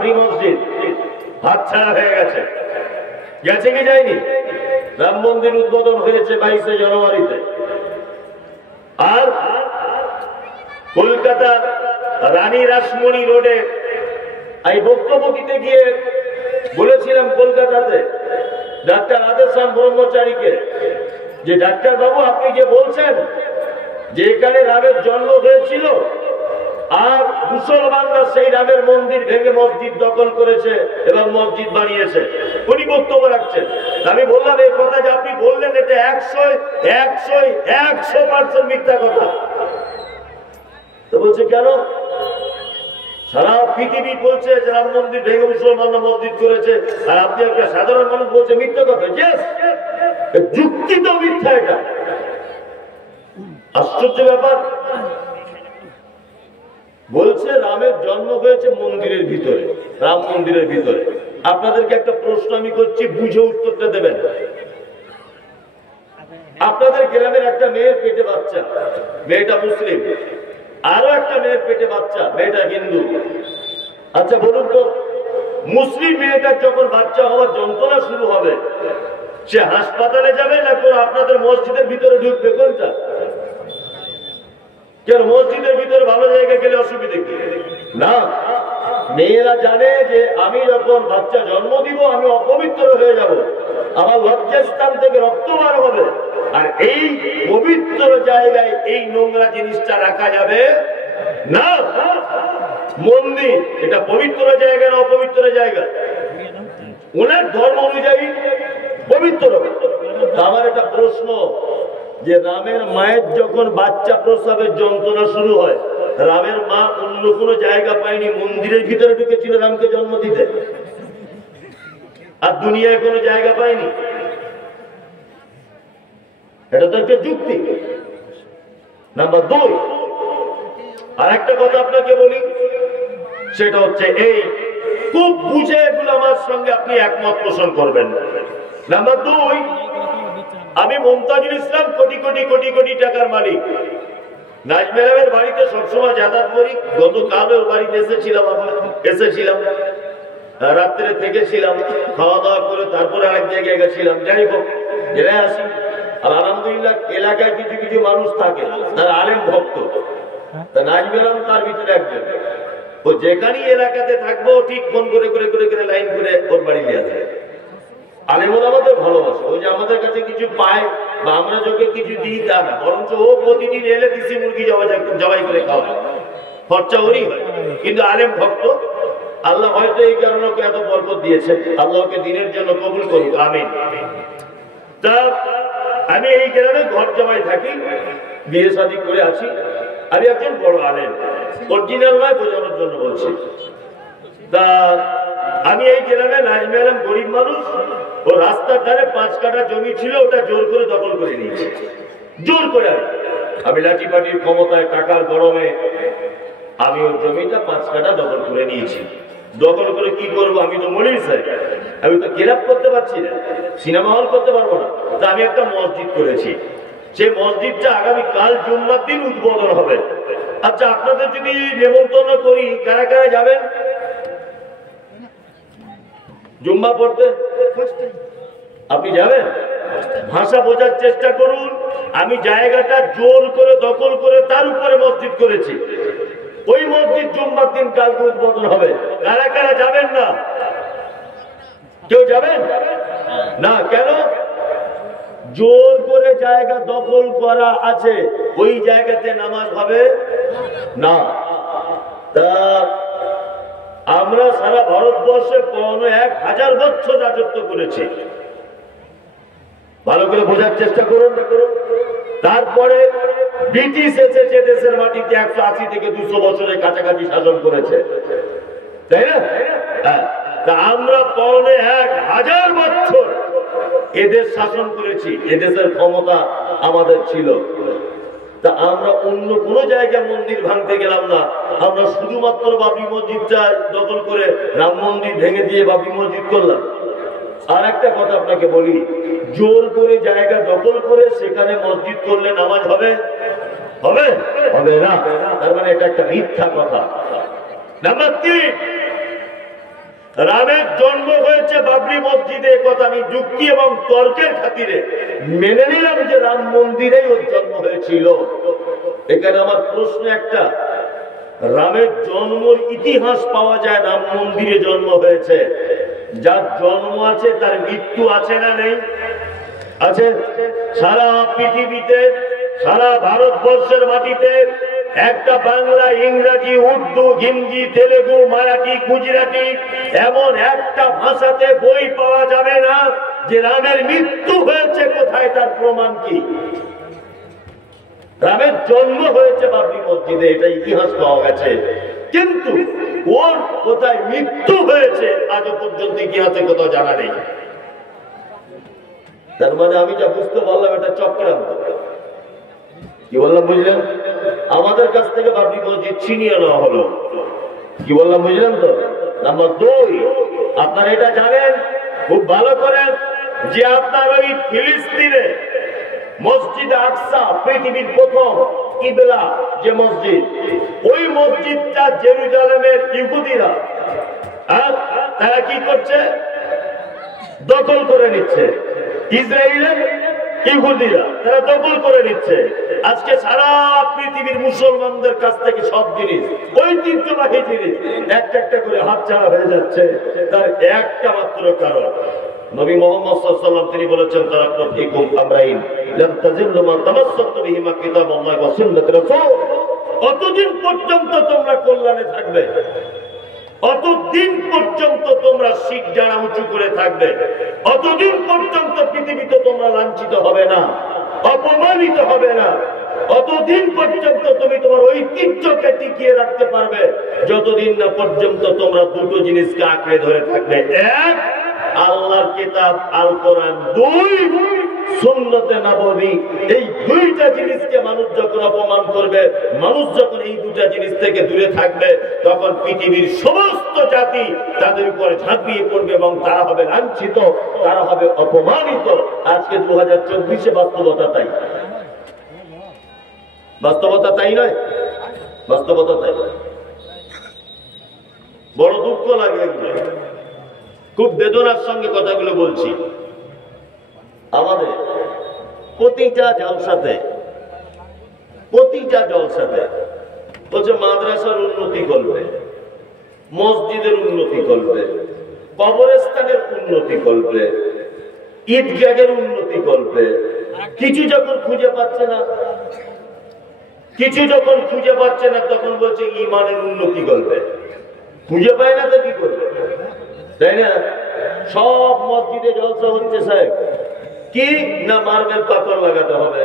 বাবরি মসজিদ হাতছাড়া হয়ে গেছে, গেছে কি যায়নি? রাম মন্দির উদ্বোধন হয়েছে 22শে জানুয়ারিতে। আর কলকাতার রানী রাসমণি রোডে এই বক্তব্য দিতে গিয়ে বলেছিলাম কলকাতাতে ডাক্তার আদেশান ব্রহ্মচারীকে, যে ডাক্তার বাবু আপনি যে বলছেন যে এখানে রামের জন্ম হয়েছিল আর মুসলমানরা সেই রামের মন্দির ভেঙে মসজিদ দখল করেছে এবং মসজিদ বানিয়েছে, উনি বক্তব্য রাখছেন। আমি বললাম এই কথা যে আপনি বললেন এটা 100% মিথ্যা কথা। তো বলছে কেন? সারা পৃথিবী বলছে যে রাম মন্দির ভেঙে মুসলমানরা মসজিদ করেছে, আর আপনি একটা সাধারণ মানুষ বলছে মিথ্যা কথা। যুক্তি তো মিথ্যা। এটা আশ্চর্য ব্যাপার। বলছে রামের জন্ম হয়েছে মন্দিরের ভিতরে, রাম মন্দিরের ভিতরে। আপনাদেরকে একটা প্রশ্ন আমি করছি, বুঝে উত্তরটা দেবেন। আপনাদের গ্রামের একটা মেয়ের পেটে বাচ্চা, মেয়েটা মুসলিম, আরো একটা মেয়ের পেটে বাচ্চা, মেয়েটা হিন্দু। আচ্ছা বলুন তো, মুসলিম মেয়েটার যখন বাচ্চা হওয়ার যন্ত্রণা শুরু হবে, সে হাসপাতালে যাবে না কোনো আপনাদের মসজিদের ভিতরে ঢুকবে? কোনটা? কেন মসজিদের ভিতরে ভালো জায়গায় গেলে অসুবিধা কি? না, মেয়েরা জানে যে আমি যখন বাচ্চা জন্ম দিব আমি অপবিত্র হয়ে যাব, আমার লজ্জাস্থান থেকে রক্ত বার হবে, আর এই পবিত্র জায়গায় এই নোংরা জিনিসটা রাখা যাবে না। মন্দির এটা পবিত্র জায়গা না অপবিত্র জায়গা? ওনার ধর্ম অনুযায়ী পবিত্র। আমার একটা প্রশ্ন, যে রামের মায়ের যখন বাচ্চা প্রসবের যন্ত্রণা শুরু হয়, রামের মা অন্য কোনো জায়গা পায়নি, মন্দিরের ভিতরে ঢুকেছিল রামকে জন্ম দিতে, আর দুনিয়ায় কোনো জায়গা পায়নি? এটা তো একটা যুক্তি। নাম্বার 2, আর একটা কথা আপনাকে বলি, সেটা হচ্ছে এই, খুব বুঝে এগুলো আমার সঙ্গে আপনি একমত পোষণ করবেন। নাম্বার 2, আমি মমতাজুল ইসলাম কোটি কোটি কোটি কোটি টাকার মালিক। নাজমেলামের বাড়িতে সবসময় যাতায়াত করি। গতকাল ওর বাড়িতে এসেছিলাম, রাত্রে থেকেছিলাম, খাওয়া দাওয়া করে তারপরে আরেক জায়গায় গেছিলাম। যাই হোক, জেলায় আসি, আর আলহামদুলিল্লাহ এলাকায় কিছু কিছু মানুষ থাকে তারা আলেম ভক্ত, তা নাজমেলাম তার ভিতরে একজন। ও যেখানেই এলাকাতে থাকবো ঠিক ফোন করে করে করে করে লাইন করে ওর বাড়ি নিয়ে আসে। আলেমুল আমাদের ভালোবাসে, ওই যে আমাদের কাছে কিছু পায় বা আমরা যোগে কিছু দিই তা না, বরঞ্চ ও প্রতিদিন এলে দেশি মুরগি জবাই করে খাওয়া, খরচা ওরই হয়। কিন্তু আলেম ভক্ত, আল্লাহ হয়তো এই কারণে ওকে এত বরকত দিয়েছে। আল্লাহকে দিনের জন্য কবুল করুক, আমিন। তা আমি এই গ্রামে ঘর জমাই থাকি, বিয়ে শাদী করে আছি। আমি একজন বড় আলেম, অরিজিনাল নয়, বোঝানোর জন্য বলছি। তা আমি এই গ্রামে নাজমেলাম গরিব মানুষ, ও রাস্তার ধারে 5 কাঠা জমি ছিল, ওটা জোর করে দখল করে নিয়েছে, জোর করে। আমি লাঠি পাটির ক্ষমতায়, টাকার গরমে আমি ওই জমিটা 5 কাঠা দখল করে নিয়েছি। দখল করে কি করবো? আমি তো মরিস চাই, আমি তো ক্লাব করতে পারছি না, সিনেমা হল করতে পারবো না। তা আমি একটা মসজিদ করেছি, সেই মসজিদটা আগামীকাল জুম্মার দিন উদ্বোধন হবে। আচ্ছা আপনাদের যদি নেমন্তন্ন করি, কারা কারা যাবেন জুম্মা পড়তে? আপনি যাবেন? ভাষা বোঝার চেষ্টা করুন। আমি জায়গাটা জোর করে দখল করে তার উপরে মসজিদ করেছি, ওই মসজিদ জুম্মার দিন কালকে উদ্বোধন হবে। কারা কারা যাবেন না? কেউ যাবেন না? কেন? জোর করে জায়গা দখল করা আছে, ওই জায়গাতে নামাজ হবে না। তা আমরা সারা ভারতবর্ষে 1000 বছর রাজত্ব করেছি, ভালো করে বোঝার চেষ্টা করুন। তারপরে ব্রিটিশ এসেছে দেশের মাটিতে 180 থেকে 200 বছরের কাছাকাছি শাসন করেছে, তাই না? তা আমরা 1000 বছর এদের শাসন করেছি, এদেশের ক্ষমতা আমাদের ছিল। তা আমরা অন্য কোন জায়গায় মন্দির ভাঙতে গেলাম না, আমরা শুধুমাত্র বাবরি মসজিদটা দখল করে রাম মন্দির ভেঙে দিয়ে বাবরি মসজিদ করলাম। আর একটা কথা আপনাকে বলি, জোর করে জায়গা দখল করে সেখানে মসজিদ করলে নামাজ হবে? হবে? হবে না। তার মানে এটা একটা মিথ্যা কথা। নাম্বার 3, রামের জন্ম হয়েছে বাবরি মসজিদে, কথা আমি যুক্তি এবং তর্কের খাতিরে মেনে নিলাম যে রাম মন্দিরেই ওর জন্ম হয়েছিল। এখানে আমার প্রশ্ন একটা, রামের জন্মের ইতিহাস পাওয়া যায়, রাম মন্দিরে জন্ম হয়েছে, যার জন্ম আছে তার মৃত্যু আছে না নেই? আছে। সারা পৃথিবীতে, সারা ভারতবর্ষের মাটিতে একটা বাংলা, ইংরেজি, উর্দু, হিন্দি, তেলেগু, মারাঠি, গুজরাটি এমন একটা ভাষাতে বই পাওয়া যাবে না যে রামের মৃত্যু হয়েছে কোথায় তার প্রমাণ কি? রামের জন্ম হয়েছে বাবরি মসজিদে, এটা ইতিহাস পাওয়া গেছে, কিন্তু ওর কোথায় মৃত্যু হয়েছে আজও পর্যন্ত ইতিহাসে কোথাও জানা নেই। তার মানে আমি যা বুঝতে পারলাম এটা চক্রান্ত। কি বললাম বুঝলেন? আমাদের কাছ থেকে বাবরি মসজিদ ছিনিয়ে নেওয়া হলো। কি বললাম বুঝলেন তো? নাম্বার 2, আপনারা এটা জানেন খুব ভালো করে যে আপনার ওই ফিলিস্তিনে মসজিদ আকসা পৃথিবীর প্রথম কিবলা যে মসজিদ, ওই মসজিদটা জেরুজালেমের ইহুদিরা তারা কি করছে? দখল করে নিচ্ছে। ইসরায়েলের ইহুদিরা তারা দখল করে নিচ্ছে। আজকে সারা পৃথিবীর মুসলমানদের কাছ থেকে সব জিনিস, ঐতিহ্যবাহী জিনিস একটা একটা করে হাতছাড়া হয়ে যাচ্ছে। তার একটা মাত্র কারণ, নবী মুহাম্মদ সাল্লাল্লাহু আলাইহি ওয়াসাল্লাম তিনি বলেছেন, তারাক্তু ফীকুম আমরাইন লাম তাজিল্লু মা তামাসসাকতু বিহিমা কিতাবুল্লাহি ওয়া সুন্নাতুর রাসূল। অতদিন পর্যন্ত তোমরা কল্যাণে থাকবে, অতদিন পর্যন্ত তোমরা শিখ যারা উঁচু করে থাকবে, অতদিন পর্যন্ত পৃথিবীতে তোমরা লাঞ্ছিত হবে না, অপমানিত হবে না, অতদিন পর্যন্ত তুমি তোমার ঐতিহ্যকে টিকিয়ে রাখতে পারবে, যতদিন না পর্যন্ত তোমরা দুটো জিনিসকে আঁকড়ে ধরে থাকবে। এক, আল্লাহর কিতাব আল কোরআন। 2, সুন্নতে নববী। এই দুইটা জিনিসকে মানুষ যখন অপমান করবে, মানুষ যখন এই দুটা জিনিস থেকে দূরে থাকবে, তখন পৃথিবীর সমস্ত জাতি তাদের উপরে ঝাঁপিয়ে পড়বে এবং তারা হবে লাঞ্ছিত, তারা হবে অপমানিত। আজকে 2024-এ বাস্তবতা তাই। বাস্তবতা তাই নয়? বাস্তবতা তাই। বড় দুঃখ লাগে, খুব বেদনার সঙ্গে কথাগুলো বলছি। আমাদের প্রতিটা জলসাতে বলছে মাদ্রাসার উন্নতি করবে, মসজিদের উন্নতি করবে, কবরস্থানের উন্নতি করবে, ঈদগাহের উন্নতি করবে। কিছু যখন খুঁজে পাচ্ছে না, তখন বলছে ঈমানের উন্নতি করবে। খুঁজে পায় না তো কি করবে, তাই না? সব মসজিদে জলসা হচ্ছে সাহেব, কি না মার্বেল পাথর লাগাতে হবে।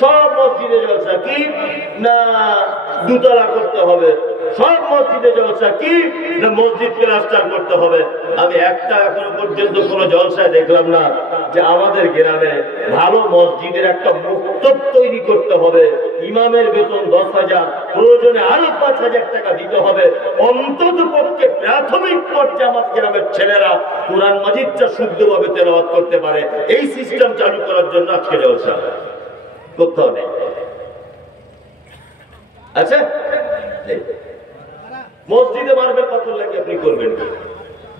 সব মসজিদে জলসা, কি না দুতলা করতে হবে। সব মসজিদে জলসা, কি না মসজিদ প্লাস্টার করতে হবে। আমি একটা এখনো পর্যন্ত কোনো জলসায় দেখলাম না যে আমাদের গ্রামে ভালো মসজিদের একটা মক্তব তৈরি করতে হবে, ইমামের বেতন 10,000, প্রয়োজনে আরো 5,000 টাকা দিতে হবে, অন্তত পক্ষে প্রাথমিক পর্যায়ে আমার গ্রামের ছেলেরা কোরআন মাজিদটা শুদ্ধভাবে তেলাওয়াত করতে পারে। এই সিস্টেম চালু করার জন্য আজকে জলসা কোথাও নেই। আচ্ছা, মসজিদে মার্বেল পাথর লাগিয়ে আপনি করবেন কি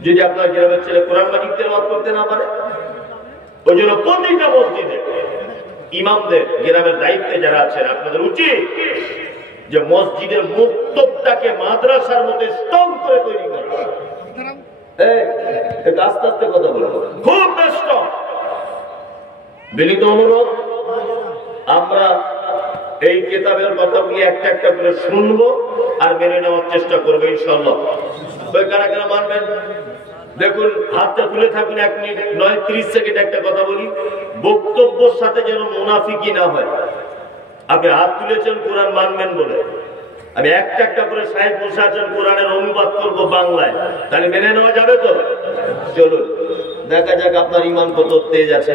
যদি আপনার গ্রামের ছেলে কোরআন মাজিদ তেলাওয়াত করতে না পারে? ওই জন্য প্রতিটা মসজিদে ইমামদের, গ্রামের দায়িত্বে যারা আছেন, আপনাদের উচিত যে মসজিদের মক্তবটাকে মাদ্রাসার মতো স্ট্রং করে তৈরি করা। আস্তে আস্তে কথা বলবো, খুব ব্যস্ত। বিনীত অনুরোধ, আমরা এই কিতাবের কথাগুলি একটা একটা করে শুনবো আর মেনে নেওয়ার চেষ্টা করবো ইনশাআল্লাহ। কারা কারা মানবেন দেখুন, হাতটা তুলে থাকুন 1 মিনিট নয় 30 সেকেন্ড। একটা কথা বলি, বক্তব্যের সাথে যেন মুনাফিকি না হয়। আপনি হাত তুলেছেন কোরআন মানবেন বলে, আমি একটা একটা করে সাহেব বসে আছেন, কোরআনের অনুবাদ করবো বাংলায়, তাহলে মেনে নেওয়া যাবে তো? চলুন দেখা যাক আপনার ইমান কত তেজ আছে।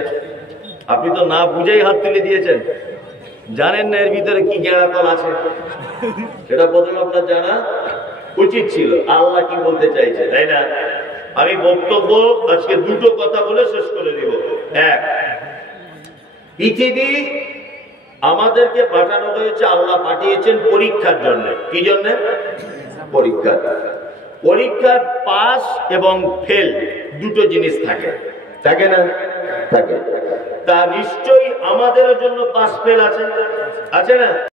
আপনি তো না বুঝেই হাত তুলে দিয়েছেন, জানেন না এর ভিতরে কি গেঁড়াকল আছে। সেটা প্রথমে আপনার জানা উচিত ছিল, আল্লাহ কি বলতে চাইছে, তাই না? আমি বক্তব্য আজকে দুটো কথা বলে শেষ করে দিব। এক, পৃথিবী আমাদেরকে পাঠানো হয়েছে, আল্লাহ পাঠিয়েছেন পরীক্ষার জন্য। কি জন্য? পরীক্ষা। পরীক্ষার পাস এবং ফেল দুটো জিনিস থাকে, থাকে না? থাকে। তা নিশ্চয়ই আমাদের জন্য পাস ফেল আছে, আছে না?